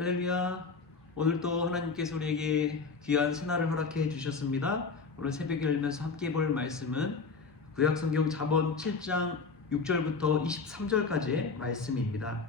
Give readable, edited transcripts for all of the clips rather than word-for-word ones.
할렐루야. 오늘도 하나님께서 우리에게 귀한 새날을 허락해 주셨습니다. 오늘 새벽에 열면서 함께 볼 말씀은 구약성경 잠언 7장 6절부터 23절까지의 말씀입니다.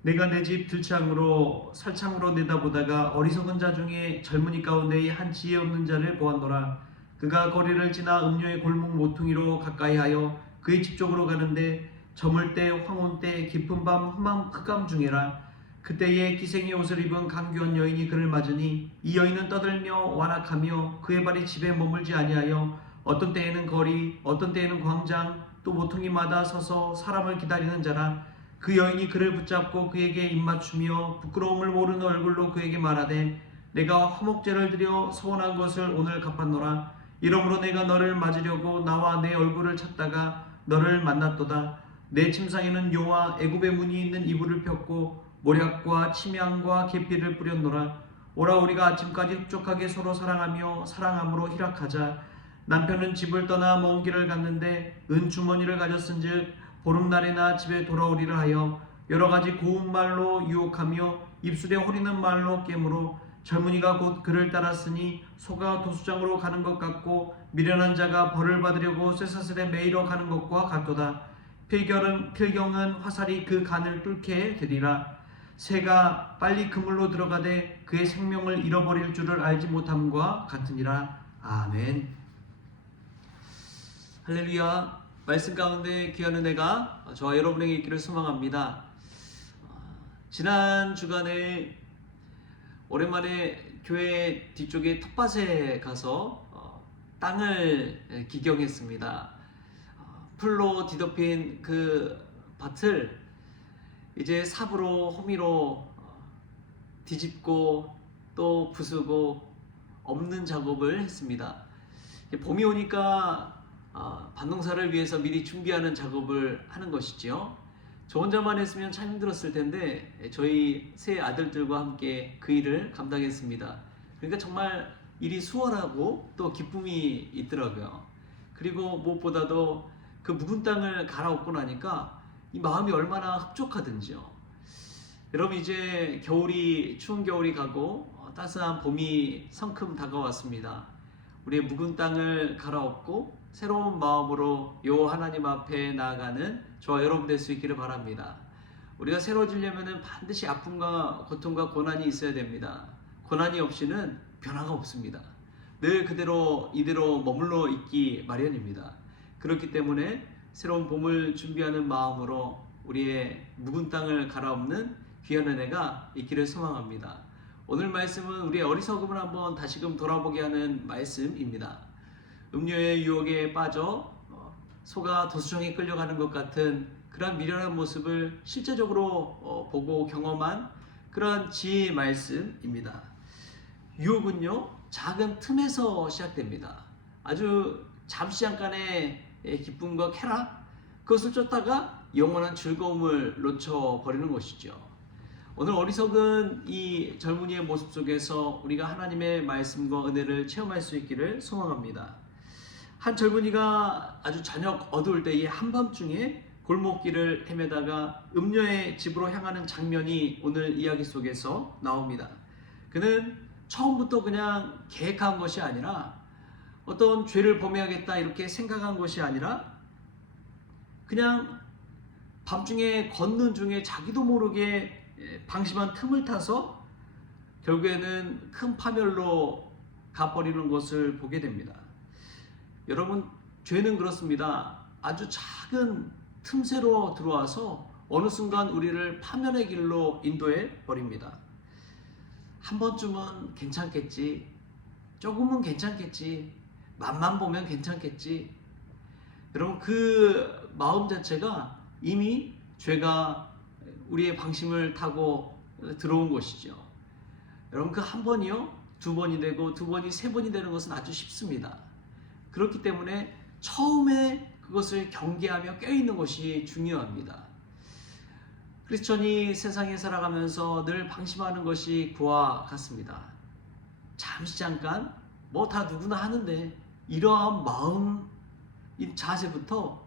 내가 내 집 들창으로 살창으로 내다보다가 어리석은 자 중에 젊은이 가운데의 한 지혜 없는 자를 보았노라. 그가 거리를 지나 음료의 골목 모퉁이로 가까이하여 그의 집 쪽으로 가는데 저물 때 황혼 때 깊은 밤 흑암 중에라. 그때에 기생의 옷을 입은 강귀한 여인이 그를 맞으니 이 여인은 떠들며 완악하며 그의 발이 집에 머물지 아니하여 어떤 때에는 거리 어떤 때에는 광장 또 모퉁이마다 서서 사람을 기다리는 자라. 그 여인이 그를 붙잡고 그에게 입맞추며 부끄러움을 모르는 얼굴로 그에게 말하되 내가 화목제를 드려 서원한 것을 오늘 갚았노라. 이러므로 내가 너를 맞으려고 나와 내 얼굴을 찾다가 너를 만났도다. 내 침상에는 요와 애굽의 문이 있는 이불을 폈고 모략과 침향과 계피를 뿌렸노라. 오라 우리가 아침까지 흡족하게 서로 사랑하며 사랑함으로 희락하자. 남편은 집을 떠나 먼 길을 갔는데 은주머니를 가졌은즉 보름날에나 집에 돌아오리라 하여 여러가지 고운 말로 유혹하며 입술에 호리는 말로 깨물어 젊은이가 곧 그를 따랐으니 소가 도수장으로 가는 것 같고 미련한 자가 벌을 받으려고 쇠사슬에 매이러 가는 것과 같도다. 필경은 화살이 그 간을 뚫게 되리라. 새가 빨리 그물로 들어가되 그의 생명을 잃어버릴 줄을 알지 못함과 같으니라. 아멘. 할렐루야. 말씀 가운데 귀한 은혜가 저와 여러분에게 있기를 소망합니다. 지난 주간에 오랜만에 교회 뒤쪽에 텃밭에 가서 땅을 기경했습니다. 풀로 뒤덮인 그 밭을 이제 삽으로 호미로 뒤집고 또 부수고 엎는 작업을 했습니다. 봄이 오니까 밭농사를 위해서 미리 준비하는 작업을 하는 것이죠. 저 혼자만 했으면 참 힘들었을 텐데 저희 세 아들들과 함께 그 일을 감당했습니다. 그러니까 정말 일이 수월하고 또 기쁨이 있더라고요. 그리고 무엇보다도 그 묵은 땅을 갈아엎고 나니까 이 마음이 얼마나 흡족하든지요. 여러분 이제 추운 겨울이 가고 따스한 봄이 성큼 다가왔습니다. 우리의 묵은 땅을 갈아엎고 새로운 마음으로 요 하나님 앞에 나아가는 저와 여러분 될 수 있기를 바랍니다. 우리가 새로워지려면 반드시 아픔과 고통과 고난이 있어야 됩니다. 고난이 없이는 변화가 없습니다. 늘 그대로 이대로 머물러 있기 마련입니다. 그렇기 때문에 새로운 봄을 준비하는 마음으로 우리의 묵은 땅을 갈아엎는 귀한 은혜가 있기를 소망합니다. 오늘 말씀은 우리의 어리석음을 한번 다시금 돌아보게 하는 말씀입니다. 음료의 유혹에 빠져 소가 도수정에 끌려가는 것 같은 그런 미련한 모습을 실제적으로 보고 경험한 그런 지혜의 말씀입니다. 유혹은요, 작은 틈에서 시작됩니다. 아주 잠시 잠깐의 기쁨과 쾌락, 그것을 쫓다가 영원한 즐거움을 놓쳐버리는 것이죠. 오늘 어리석은 이 젊은이의 모습 속에서 우리가 하나님의 말씀과 은혜를 체험할 수 있기를 소망합니다. 한 젊은이가 아주 저녁 어두울 때의 한밤중에 골목길을 헤매다가 음녀의 집으로 향하는 장면이 오늘 이야기 속에서 나옵니다. 그는 처음부터 그냥 계획한 것이 아니라 어떤 죄를 범해야겠다 이렇게 생각한 것이 아니라 그냥 밤중에 걷는 중에 자기도 모르게 방심한 틈을 타서 결국에는 큰 파멸로 가버리는 것을 보게 됩니다. 여러분, 죄는 그렇습니다. 아주 작은 틈새로 들어와서 어느 순간 우리를 파멸의 길로 인도해 버립니다. 한 번쯤은 괜찮겠지, 조금은 괜찮겠지, 맛만 보면 괜찮겠지. 여러분, 그 마음 자체가 이미 죄가 우리의 방심을 타고 들어온 것이죠. 여러분, 그 한 번이요, 두 번이 되고 두 번이 세 번이 되는 것은 아주 쉽습니다. 그렇기 때문에 처음에 그것을 경계하며 껴있는 것이 중요합니다. 크리스천이 세상에 살아가면서 늘 방심하는 것이 그와 같습니다. 잠시 잠깐 뭐 다 누구나 하는데 이러한 마음, 이 자세부터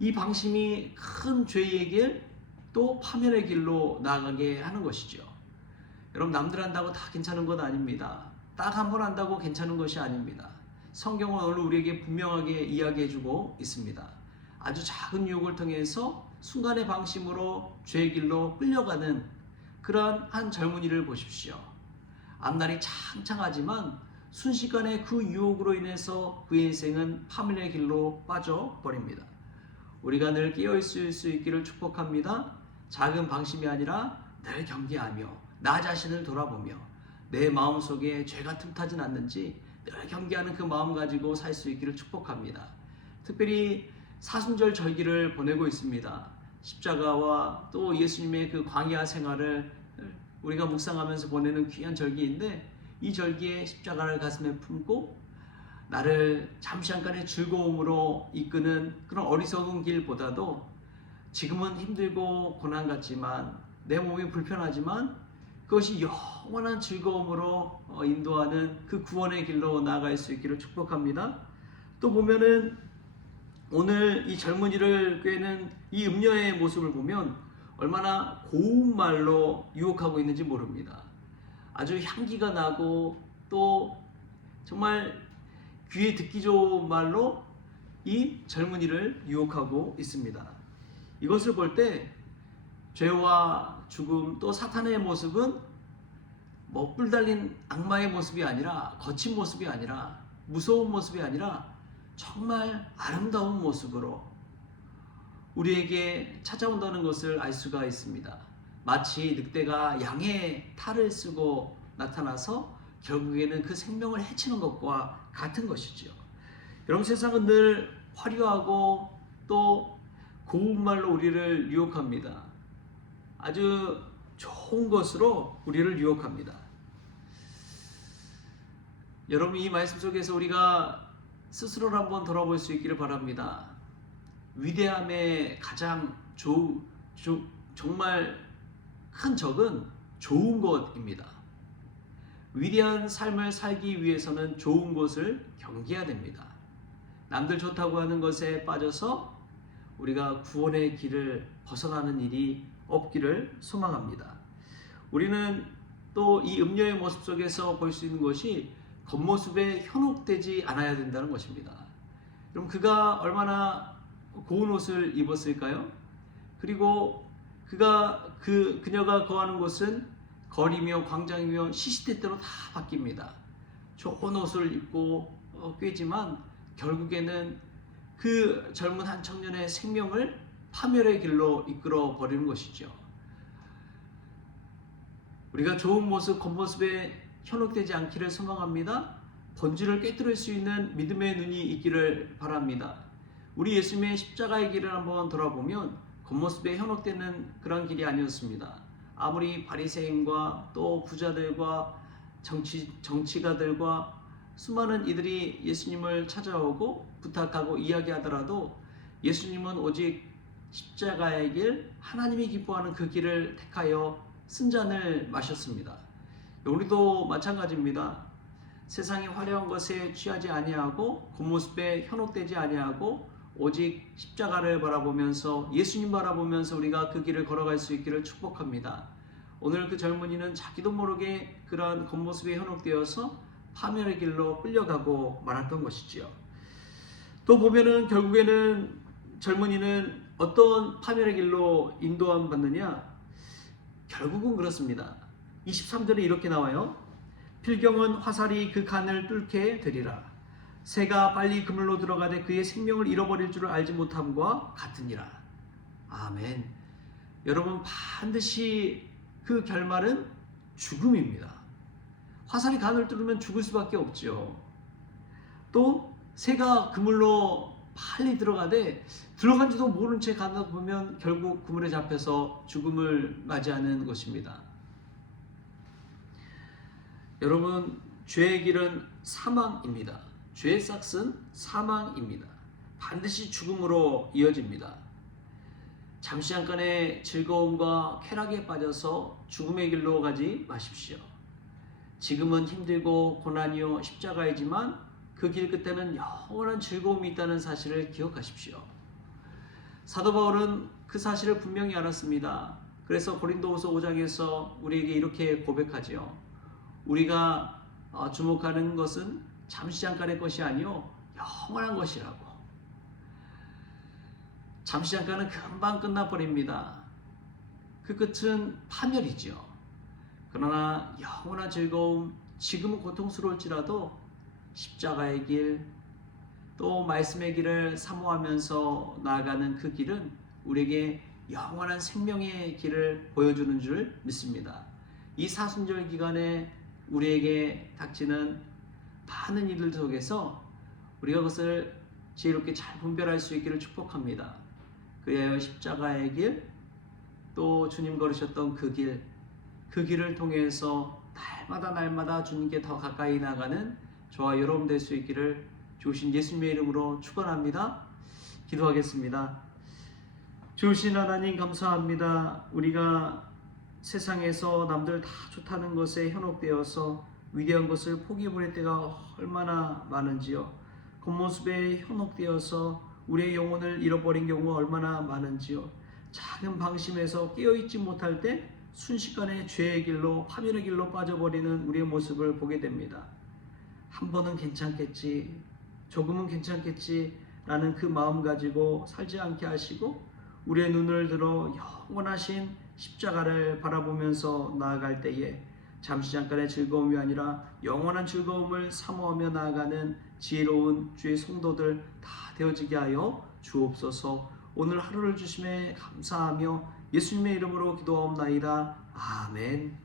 이 방심이 큰 죄의 길 또 파멸의 길로 나아가게 하는 것이죠. 여러분, 남들 한다고 다 괜찮은 것 아닙니다. 딱 한 번 한다고 괜찮은 것이 아닙니다. 성경은 오늘 우리에게 분명하게 이야기해주고 있습니다. 아주 작은 유혹을 통해서 순간의 방심으로 죄의 길로 끌려가는 그러한 한 젊은이를 보십시오. 앞날이 창창하지만 순식간에 그 유혹으로 인해서 그의 인생은 파멸의 길로 빠져버립니다. 우리가 늘 깨어있을 수 있기를 축복합니다. 작은 방심이 아니라 늘 경계하며 나 자신을 돌아보며 내 마음속에 죄가 틈타진 않는지 늘 경계하는 그 마음 가지고 살 수 있기를 축복합니다. 특별히 사순절 절기를 보내고 있습니다. 십자가와 또 예수님의 그 광야 생활을 우리가 묵상하면서 보내는 귀한 절기인데, 이 절기에 십자가를 가슴에 품고 나를 잠시 한간의 즐거움으로 이끄는 그런 어리석은 길보다도 지금은 힘들고 고난 같지만 내 몸이 불편하지만 그것이 영원한 즐거움으로 인도하는 그 구원의 길로 나아갈 수 있기를 축복합니다. 또 보면은 오늘 이 젊은이를 꾀는 이 음녀의 모습을 보면 얼마나 고운 말로 유혹하고 있는지 모릅니다. 아주 향기가 나고 또 정말 귀에 듣기 좋은 말로 이 젊은이를 유혹하고 있습니다. 이것을 볼 때 죄와 죽음 또 사탄의 모습은 뿔 달린 악마의 모습이 아니라, 거친 모습이 아니라, 무서운 모습이 아니라 정말 아름다운 모습으로 우리에게 찾아온다는 것을 알 수가 있습니다. 마치 늑대가 양의 탈을 쓰고 나타나서 결국에는 그 생명을 해치는 것과 같은 것이지요. 여러분, 세상은 늘 화려하고 또 고운 말로 우리를 유혹합니다. 아주 좋은 것으로 우리를 유혹합니다. 여러분, 이 말씀 속에서 우리가 스스로를 한번 돌아볼 수 있기를 바랍니다. 위대함의 가장 정말 큰 적은 좋은 것입니다. 위대한 삶을 살기 위해서는 좋은 것을 경계해야 됩니다. 남들 좋다고 하는 것에 빠져서 우리가 구원의 길을 벗어나는 일이 없기를 소망합니다. 우리는 또 이 음녀의 모습 속에서 볼 수 있는 것이 겉모습에 현혹되지 않아야 된다는 것입니다. 그럼 그가 얼마나 고운 옷을 입었을까요? 그리고 그녀가 거하는 곳은 거리며 광장이며 시시때때로 다 바뀝니다. 좋은 옷을 입고 꿰지만 결국에는 그 젊은 한 청년의 생명을 파멸의 길로 이끌어 버리는 것이죠. 우리가 좋은 모습, 겉모습에 현혹되지 않기를 소망합니다. 본질을 꿰뚫을 수 있는 믿음의 눈이 있기를 바랍니다. 우리 예수님의 십자가의 길을 한번 돌아보면 겉모습에 현혹되는 그런 길이 아니었습니다. 아무리 바리새인과 또 부자들과 정치가들과 수많은 이들이 예수님을 찾아오고 부탁하고 이야기하더라도 예수님은 오직 십자가의 길, 하나님이 기뻐하는 그 길을 택하여 쓴잔을 마셨습니다. 우리도 마찬가지입니다. 세상의 화려한 것에 취하지 아니하고 겉모습에 현혹되지 아니하고 오직 십자가를 바라보면서, 예수님 바라보면서 우리가 그 길을 걸어갈 수 있기를 축복합니다. 오늘 그 젊은이는 자기도 모르게 그러한 겉모습에 현혹되어서 파멸의 길로 끌려가고 말았던 것이지요. 또 보면은 결국에는 젊은이는 어떤 파멸의 길로 인도함 받느냐? 결국은 그렇습니다. 23절에 이렇게 나와요. 필경은 화살이 그 간을 뚫게 되리라. 새가 빨리 그물로 들어가되 그의 생명을 잃어버릴 줄을 알지 못함과 같으니라. 아멘. 여러분, 반드시 그 결말은 죽음입니다. 화살이 간을 뚫으면 죽을 수밖에 없죠. 또 새가 그물로 빨리 들어가되 들어간지도 모른 채 가다 보면 결국 그물에 잡혀서 죽음을 맞이하는 것입니다. 여러분, 죄의 길은 사망입니다. 죄의 싹은 사망입니다. 반드시 죽음으로 이어집니다. 잠시 잠깐의 즐거움과 쾌락에 빠져서 죽음의 길로 가지 마십시오. 지금은 힘들고 고난이요 십자가이지만 그 길 끝에는 영원한 즐거움이 있다는 사실을 기억하십시오. 사도 바울은 그 사실을 분명히 알았습니다. 그래서 고린도후서 5장에서 우리에게 이렇게 고백하지요. 우리가 주목하는 것은 잠시 잠깐의 것이 아니요 영원한 것이라고. 잠시 잠깐은 금방 끝나버립니다. 그 끝은 파멸이죠. 그러나 영원한 즐거움, 지금은 고통스러울지라도 십자가의 길, 또 말씀의 길을 사모하면서 나아가는 그 길은 우리에게 영원한 생명의 길을 보여주는 줄 믿습니다. 이 사순절 기간에 우리에게 닥치는 많은 일들 속에서 우리가 그것을 지혜롭게 잘 분별할 수 있기를 축복합니다. 그리하여 십자가의 길, 또 주님 걸으셨던 그 길을 통해서 날마다 주님께 더 가까이 나가는 저와 여러분 될 수 있기를 주신 예수님의 이름으로 축원합니다. 기도하겠습니다. 주신 하나님 감사합니다. 우리가 세상에서 남들 다 좋다는 것에 현혹되어서 위대한 것을 포기해버릴 때가 얼마나 많은지요. 겉모습에 현혹되어서 우리의 영혼을 잃어버린 경우가 얼마나 많은지요. 작은 방심에서 깨어있지 못할 때 순식간에 죄의 길로, 파멸의 길로 빠져버리는 우리의 모습을 보게 됩니다. 한 번은 괜찮겠지, 조금은 괜찮겠지 라는 그 마음 가지고 살지 않게 하시고 우리의 눈을 들어 영원하신 십자가를 바라보면서 나아갈 때에 잠시 잠깐의 즐거움이 아니라 영원한 즐거움을 사모하며 나아가는 지혜로운 주의 성도들 다 되어지게 하여 주옵소서. 오늘 하루를 주심에 감사하며 예수님의 이름으로 기도하옵나이다. 아멘.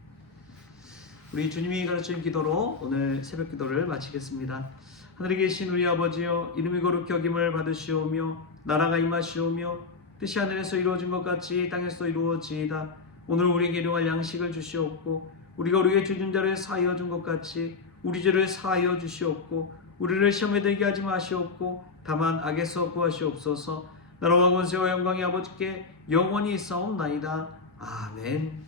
우리 주님이 가르친 기도로 오늘 새벽 기도를 마치겠습니다. 하늘에 계신 우리 아버지여, 이름이 거룩히 여김을 받으시오며 나라가 임하시오며 뜻이 하늘에서 이루어진 것 같이 땅에서도 이루어지이다. 오늘 우리에게 일용할 양식을 주시옵고 우리가 우리의 죄진 자를 사하여 준 것 같이 우리 죄를 사하여 주시옵고 우리를 시험에 들게 하지 마시옵고 다만 악에서 구하시옵소서. 나라와 권세와 영광이 아버지께 영원히 있사옵나이다. 아멘.